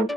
अस्सलाम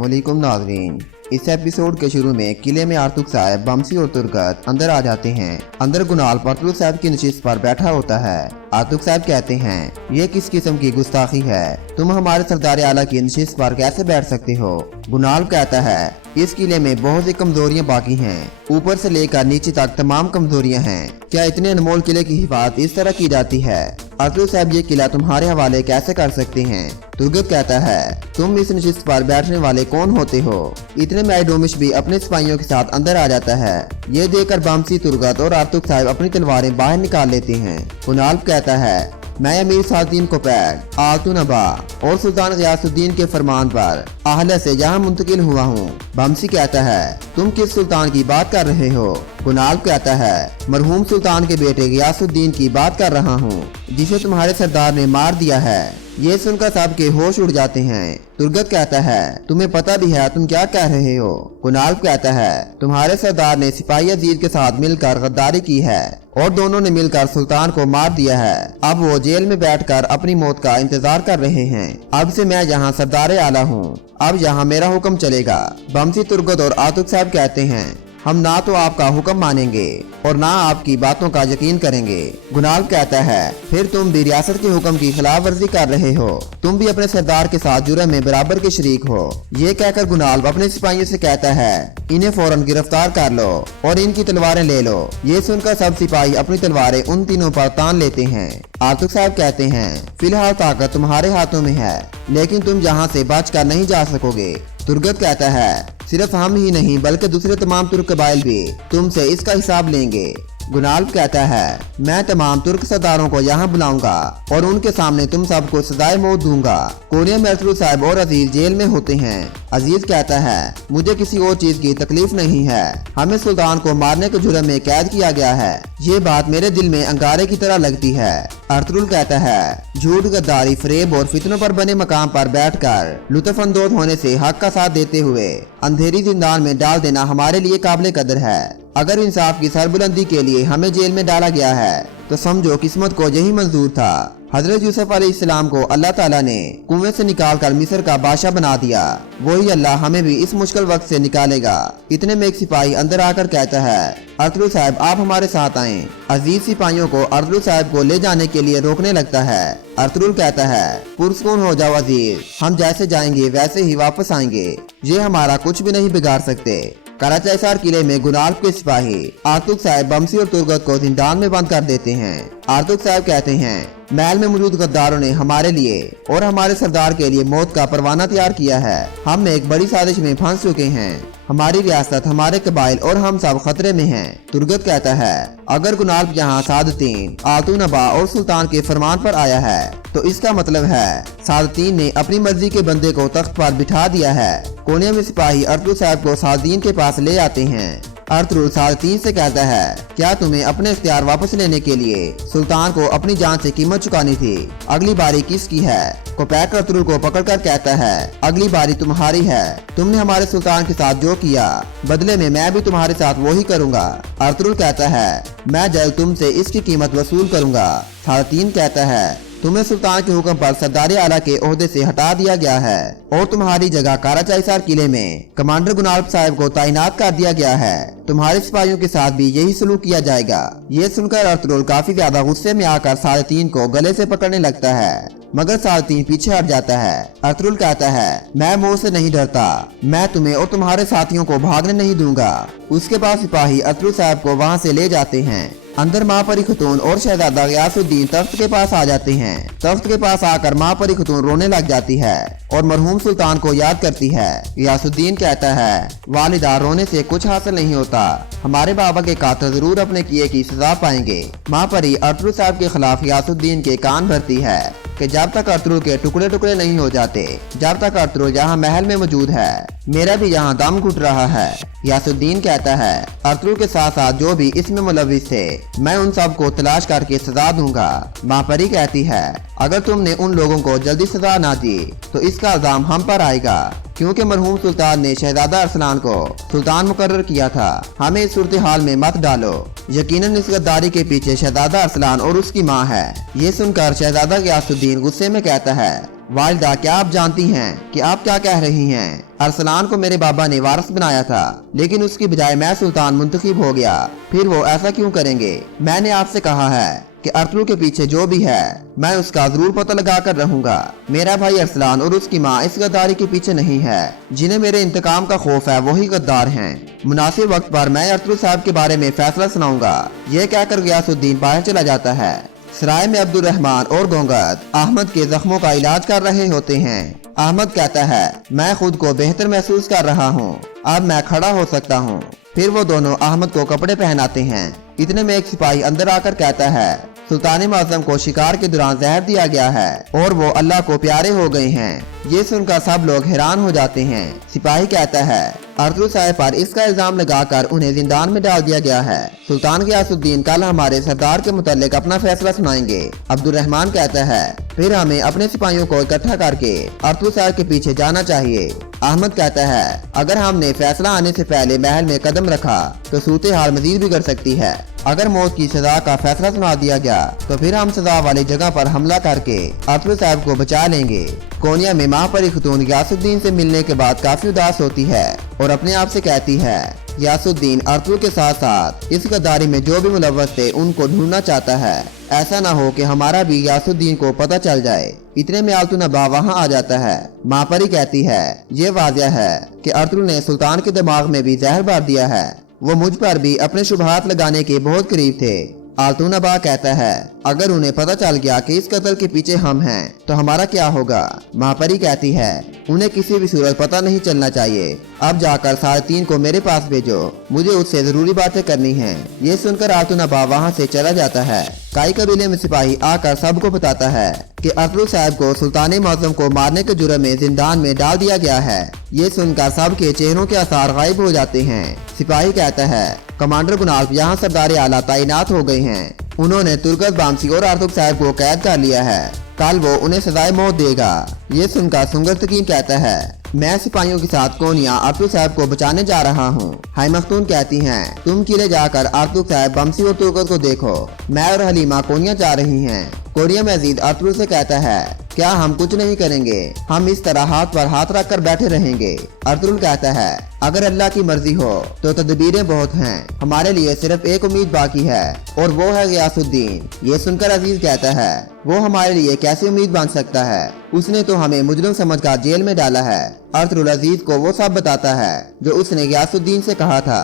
वालेकुम नाज़रीन। इस एपिसोड के शुरू में किले में आर्तुक साहब, बमसी और तुर्गत अंदर आ जाते हैं। अंदर गुनाल आर्तुक साहब की नशिस्त पर बैठा होता है। आर्तुक साहब कहते हैं, ये किस किस्म की गुस्ताखी है, तुम हमारे सरदार आला की नशिस्त पर कैसे बैठ सकते हो। गुनाल कहता है, इस किले में बहुत सी कमजोरियां बाकी हैं, ऊपर से लेकर नीचे तक तमाम कमजोरियां हैं। क्या इतने अनमोल किले की हिफाजत इस तरह की जाती है? आर्तुक साहब ये किला तुम्हारे हवाले कैसे कर सकते हैं? तुर्गत कहता है, तुम इस नशिस्त पर बैठने वाले कौन होते हो? इतने में डोमिश भी अपने सिपाहियों के साथ अंदर आ जाता है। ये देखकर बमसी, तुर्गत और आर्तुक साहब अपनी तलवारें बाहर निकाल लेते हैं। गुनाल कहता है, मैं अमीर सादुद्दीन कोपैक आतुनबा और सुल्तान गियासुद्दीन के फरमान पर आहले से यहाँ मुंतकिल हुआ हूँ। बमसी कहता है, तुम किस सुल्तान की बात कर रहे हो? गुनाल कहता है, मरहूम सुल्तान के बेटे गियासुद्दीन की बात कर रहा हूँ, जिसे तुम्हारे सरदार ने मार दिया है। ये सुनकर सबके होश उड़ जाते हैं। तुर्गत कहता है, तुम्हें पता भी है तुम क्या कह रहे हो? गुनाल कहता है, तुम्हारे सरदार ने सिपाही अजीज के साथ मिलकर गद्दारी की है और दोनों ने मिलकर सुल्तान को मार दिया है। अब वो जेल में बैठकर अपनी मौत का इंतजार कर रहे हैं। अब से मैं यहाँ सरदार आला हूँ, अब यहाँ मेरा हुक्म चलेगा। बमसी, तुर्गत और आर्तुक साहब कहते हैं, हम ना तो आपका हुक्म मानेंगे और ना आपकी बातों का यकीन करेंगे। गुनाल कहता है, फिर तुम भी रियासत के हुक्म की खिलाफ वर्जी कर रहे हो, तुम भी अपने सरदार के साथ जुर्म में बराबर के शरीक हो। ये कहकर गुनाल अपने सिपाहियों से कहता है, इन्हें फौरन गिरफ्तार कर लो और इनकी तलवारें ले लो। ये सुनकर सब सिपाही अपनी तलवारें उन तीनों पर तान लेते हैं। आर्तुक साहब कहते हैं, फिलहाल ताकत तुम्हारे हाथों में है, लेकिन तुम यहाँ से बच कर नहीं जा सकोगे। तुर्गत कहता है, सिर्फ हम ही नहीं बल्कि दूसरे तमाम तुर्क कबाइल भी तुमसे इसका हिसाब लेंगे। गुनाल कहता है, मैं तमाम तुर्क सरदारों को यहाँ बुलाऊंगा और उनके सामने तुम सबको सजाए मौत दूंगा। कोरिया में अरसलू साहब और अजीज जेल में होते हैं। अजीज कहता है, मुझे किसी और चीज की तकलीफ नहीं है, हमें सुल्तान को मारने के जुर्म में कैद किया गया है। ये बात मेरे दिल में अंगारे की तरह लगती है। अर्तुगरुल कहता है, झूठ, गद्दारी, फरेब और फितनों पर बने मकाम पर बैठकर लुत्फ अंदोज होने से हक का साथ देते हुए अंधेरी जिंदान में डाल देना हमारे लिए काबिल कदर है। अगर इंसाफ की सरबुलंदी के लिए हमें जेल में डाला गया है तो समझो किस्मत को यही मंजूर था। हजरत यूसुफ अलैहिस्सलाम को अल्लाह ताला ने कुएं से निकालकर मिस्र का बादशाह बना दिया, वही अल्लाह हमें भी इस मुश्किल वक्त से निकालेगा। इतने में एक सिपाही अंदर आकर कहता है, अर्तुगरुल साहब आप हमारे साथ आएं। अजीज सिपाहियों को अर्तुगरुल साहब को ले जाने के लिए रोकने लगता है। अर्तुगरुल कहता है, पुरसकून हो जाओ अजीज, हम जैसे जाएंगे वैसे ही वापस आएंगे, ये हमारा कुछ भी नहीं बिगाड़ सकते। कराचाईसार किले में गुनाल के सिपाही आर्तुक साहब, बमसी और तुर्गत को जिंदान में बंद कर देते हैं। आर्तुक साहब कहते हैं, महल में मौजूद गद्दारों ने हमारे लिए और हमारे सरदार के लिए मौत का परवाना तैयार किया है। हम एक बड़ी साजिश में फंस चुके हैं, हमारी रियासत, हमारे कबाइल और हम सब खतरे में हैं। तुर्गत कहता है, अगर गुनाल यहाँ सादुद्दीन, आतुनबा और सुल्तान के फरमान पर आया है तो इसका मतलब है सादुद्दीन ने अपनी मर्जी के बंदे को तख्त पर बिठा दिया है। कोने में सिपाही अर्तुगरुल साहब को सादुद्दीन के पास ले आते हैं। अर्तुगरुल सादुद्दीन से कहता है, क्या तुम्हें अपने इख्तियार वापस लेने के लिए सुल्तान को अपनी जान से कीमत चुकानी थी? अगली बारी किसकी है? कोपैक अर्तुगरुल को पकड़कर कहता है, अगली बारी तुम्हारी है। तुमने हमारे सुल्तान के साथ जो किया, बदले में मैं भी तुम्हारे साथ वो ही करूँगा। अर्तुगरुल कहता है, मैं जल्द तुमसे इसकी कीमत वसूल करूँगा। सादुद्दीन कहता है, तुम्हें सुल्तान के हुक्म पर सरदार आला के ओहदे से हटा दिया गया है और तुम्हारी जगह कराचाईसार किले में कमांडर गुनाल साहब को तैनात कर दिया गया है। तुम्हारे सिपाहियों के साथ भी यही सलूक किया जाएगा। ये सुनकर अर्तुगरुल काफी ज्यादा गुस्से में आकर सादुद्दीन को गले से पकड़ने लगता है, मगर सादुद्दीन पीछे हट जाता है। अर्तुगरुल कहता है, मैं मौत से नहीं डरता, मैं तुम्हें और तुम्हारे साथियों को भागने नहीं दूंगा। उसके बाद सिपाही अर्तुगरुल साहब को वहाँ से ले जाते हैं। अंदर महापरी खतून और शहजादा गियासुद्दीन तख्त के पास आ जाते हैं। तख्त के पास आकर महापरी खतून रोने लग जाती है और मरहूम सुल्तान को याद करती है। गियासुद्दीन कहता है, वालिदा, रोने से कुछ हासिल नहीं होता, हमारे बाबा के कातिल जरूर अपने किए की सजा पाएंगे। महापरी अर्तुगरुल साहब के खिलाफ गियासुद्दीन के कान भरती है कि जब तक अर्तुगरुल के टुकड़े टुकड़े नहीं हो जाते, जब तक अर्तुगरुल यहाँ महल में मौजूद है, मेरा भी यहाँ दम घुट रहा है। गियासुद्दीन कहता है, अर्तुगरुल के साथ साथ जो भी इसमें मुलविस थे, मैं उन सब को तलाश करके सजा दूंगा। महापरी कहती है, अगर तुमने उन लोगों को जल्दी सजा ना दी तो इसका इल्जाम हम पर आएगा। क्योंकि मरहूम सुल्तान ने शहजादा अरसलान को सुल्तान मुकर्रर किया था। हमें इस सूरत हाल में मत डालो। यकीनन इस गद्दारी के पीछे शहजादा अरसलान और उसकी माँ है। ये सुनकर शहजादा गियासुद्दीन गुस्से में कहता है, वालिदा, क्या आप जानती हैं कि आप क्या कह रही हैं? अरसलान को मेरे बाबा ने वारिस बनाया था, लेकिन उसकी बजाय मैं सुल्तान मुंतखब हो गया। फिर वो ऐसा क्यों करेंगे? मैंने आपसे कहा है कि अर्तुगरुल के पीछे जो भी है मैं उसका जरूर पता लगा कर रहूंगा। मेरा भाई अरसलान और उसकी माँ इस गद्दारी के पीछे नहीं है। जिन्हें मेरे इंतकाम का खौफ है वही गद्दार हैं। मुनासिब वक्त पर मैं अर्तुगरुल साहब के बारे में फैसला सुनाऊंगा। ये कहकर गियासुद्दीन बाहर चला जाता है। सराय में अब्दुल रहमान और गोंगत अहमद के जख्मों का इलाज कर रहे होते हैं। अहमद कहता है, मैं खुद को बेहतर महसूस कर रहा हूँ, अब मैं खड़ा हो सकता हूँ। फिर वो दोनों अहमद को कपड़े पहनाते हैं। इतने में एक सिपाही अंदर आकर कहता है, सुल्तान मुअज़्ज़म को शिकार के दौरान जहर दिया गया है और वो अल्लाह को प्यारे हो गए हैं। ये सुनकर सब लोग हैरान हो जाते हैं। सिपाही कहता है, अर्तुगरुल साहब पर इसका इल्जाम लगाकर उन्हें जिंदान में डाल दिया गया है। सुल्तान गियासुद्दीन कल हमारे सरदार के मुतालिक अपना फैसला सुनाएंगे। अब्दुल रहमान कहता है, फिर हमें अपने सिपाहियों को इकट्ठा करके अर्तुगरुल साहब के पीछे जाना चाहिए। अहमद कहता है, अगर हमने फैसला आने से पहले महल में कदम रखा तो सूरत हाल मजीद बिगड़ सकती है। अगर मौत की सजा का फैसला सुना दिया गया तो फिर हम सजा वाली जगह पर हमला करके अर्तुगरुल साहब को बचा लेंगे। कोनिया में महापरी खतून गियासुद्दीन से मिलने के बाद काफी उदास होती है और अपने आप से कहती है, गियासुद्दीन अर्तुगरुल के साथ साथ इस गद्दारी में जो भी मुलव्वस थे उनको ढूंढना चाहता है। ऐसा ना हो कि हमारा भी गियासुद्दीन को पता चल जाए। इतने में अल्तुनबा वहाँ आ जाता है। महापरी कहती है, ये वाज़ेह है कि अर्तुगरुल ने सुल्तान के दिमाग में भी जहर भर दिया है। वो मुझ पर भी अपने शुबहात लगाने के बहुत करीब थे। अल्तुनबा कहता है, अगर उन्हें पता चल गया कि इस कत्ल के पीछे हम हैं तो हमारा क्या होगा? महापरी कहती है, उन्हें किसी भी सूरत पता नहीं चलना चाहिए। अब जाकर 3:30 को मेरे पास भेजो, मुझे उससे जरूरी बातें करनी हैं। ये सुनकर अल्तुनबा वहाँ से चला जाता है। काई कबीले में सिपाही आकर सबको बताता है कि अर्तुगरुल साहब को सुल्तान मुअज़्ज़म को मारने के जुर्म में जिंदान में डाल दिया गया है। ये सुनकर सबके चेहरों के आसार गायब हो जाते हैं। सिपाही कहता है, कमांडर गुनाल्फ यहाँ सरदार आला तैनात हो गए हैं। उन्होंने तुर्गत बामसी और अर्तुगरुल साहब को कैद कर लिया है। कल वो उन्हें सजाए मौत देगा। ये सुनकर सुंगरतकीन कहता है, मैं सिपाहियों के साथ कोनिया अर्तुगरुल साहब को बचाने जा रहा हूँ। हाय मखतून कहती हैं, तुम किले जाकर अर्तुगरुल साहब, बमसी और तुर्गत को देखो। मैं और हलीमा कोनिया जा रही हैं। कोनिया मजीद अर्तुगरुल से कहता है, क्या हम कुछ नहीं करेंगे? हम इस तरह हाथ पर हाथ रख कर बैठे रहेंगे? अर्तुगरुल कहता है, अगर अल्लाह की मर्जी हो तो तदबीरें बहुत हैं। हमारे लिए सिर्फ एक उम्मीद बाकी है और वो है गियासुद्दीन। ये सुनकर अजीज कहता है, वो हमारे लिए कैसी उम्मीद बन सकता है? उसने तो हमें मुजरिम समझकर जेल में डाला है। अर्तुगरुल अजीज को वो सब बताता है जो उसने गियासुद्दीन से कहा था।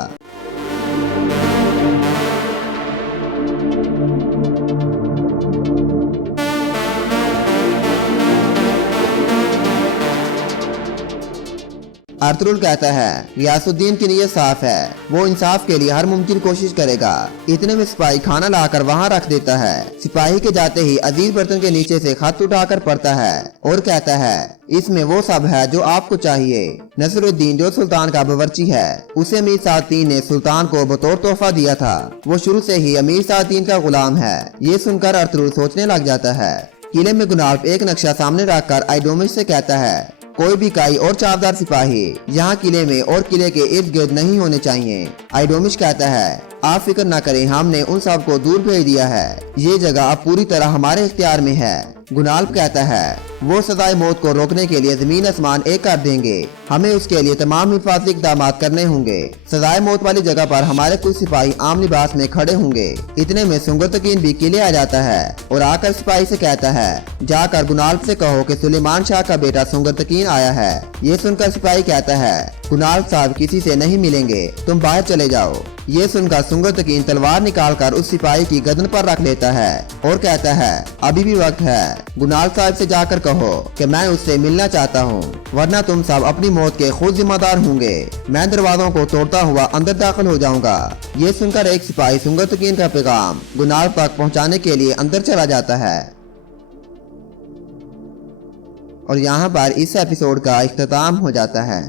अर्तुगरुल कहता है, गियासुद्दीन की नीयत साफ है, वो इंसाफ के लिए हर मुमकिन कोशिश करेगा। इतने में सिपाही खाना लाकर वहाँ रख देता है। सिपाही के जाते ही अजीज बर्तन के नीचे से खत उठाकर पढ़ता है और कहता है, इसमें वो सब है जो आपको चाहिए। नसरुद्दीन जो सुल्तान का बावर्ची है, उसे अमीर सादतीन ने सुल्तान को बतौर तोहफा दिया था। वो शुरू से ही अमीर सादतीन का गुलाम है। ये सुनकर अर्तुगरुल सोचने लग जाता है। किले में गुनाल्फ एक नक्शा सामने रखकर आइडोमिश से कहता है, कोई भी काई और चावदार सिपाही यहाँ किले में और किले के इर्द गिर्द नहीं होने चाहिए। आइडोमिश कहता है, आप फिक्र न करें, हमने उन सब को दूर भेज दिया है। ये जगह अब पूरी तरह हमारे इख्तियार में है। गुनाल्फ कहता है, वो सजाए मौत को रोकने के लिए जमीन आसमान एक कर देंगे। हमें उसके लिए तमाम हिफाजती इक़दाम करने होंगे। सजाए मौत वाली जगह पर हमारे कुछ सिपाही आम लिबास में खड़े होंगे। इतने में सुंगरतकीन भी किले आ जाता है और आकर सिपाही से कहता है, जाकर गुनाल्फ से कहो कि सुलेमान शाह का बेटा सुंगरतकीन आया है। ये सुनकर सिपाही कहता है, गुनाल्फ साहब किसी से नहीं मिलेंगे, तुम बाहर चले जाओ। ये सुनकर सुंगरतकीन तलवार निकालकर उस सिपाही की गर्दन पर रख लेता है और कहता है, अभी भी वक्त है। गुनाल्फ साहब से जाकर कहो कि मैं उससे मिलना चाहता हूँ, वरना तुम सब अपनी मौत के खुद जिम्मेदार होंगे। मैं दरवाजों को तोड़ता हुआ अंदर दाखिल हो जाऊंगा। ये सुनकर एक सिपाही सुंगरतकीन का पैगाम गुनाल्फ तक पहुँचाने के लिए अंदर चला जाता है। और यहाँ पर इस एपिसोड का इख्तिताम हो जाता है।